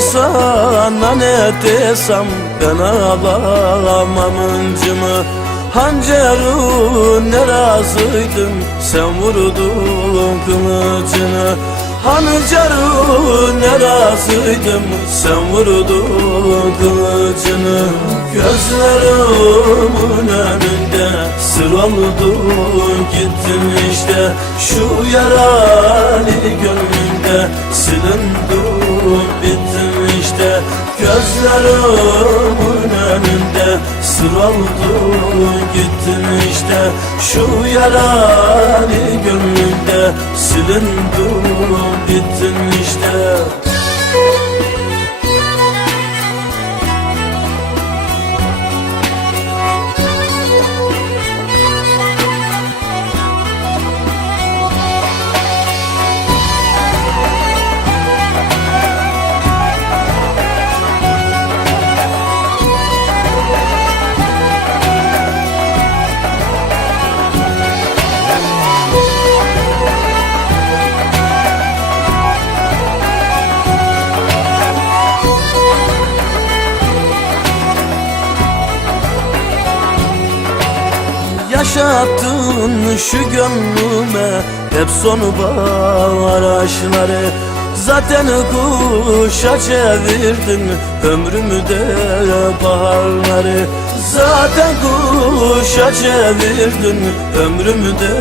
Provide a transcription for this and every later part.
Sana ne desem ben alamam öncümü. Hancerun ne razıydım sen vurdun kılıcını. Hancerun ne razıydım sen vurdun kılıcını. Gözlerimin önünde sır oldun gittin işte Şu yaralı gönlümde silindin bittin Gözlerimin önünde sır oldun gittin işte. Şu yaralı gönlümde silindin bittin işte Yaşattın şu gönlüme hep sonbahar aşkları. Zaten kuşa çevirdin ömrümü de baharları. Zaten kuşa çevirdin ömrümü de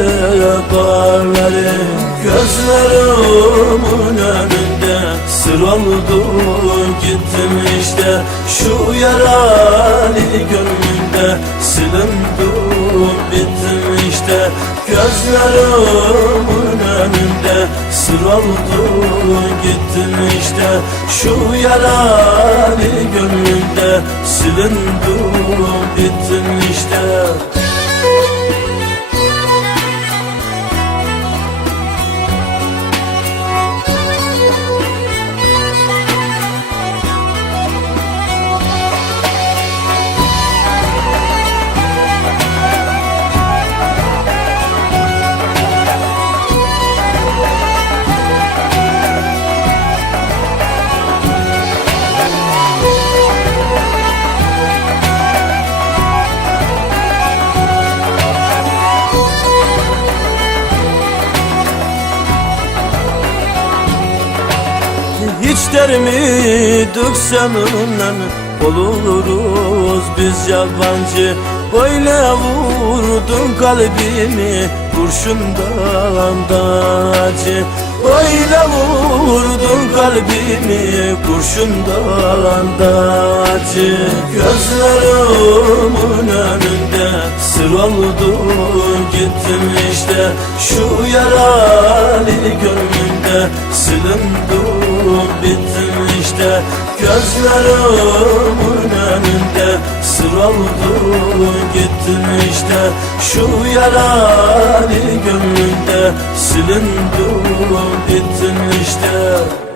baharları. Gözlerimin önünde sır oldun gittin işte Şu yaralı gönlümde. Silindin işte Gözlerimin önünde sır oldun gittin işte Şu yaralı gönlümde silindin bittin işte Hiç derimi dökseminle oluruz biz yabancı. Böyle vurdun kalbimi kurşundan da Böyle vurdun kalbimi kurşundan da Gözlerimin önünde sır oldun gittin işte. Şu yaralı gönlümde silindin bittin işte Gözlerimin önünde. Sır oldun gittin işte Şu yaralı gönlümde silindin bittin işte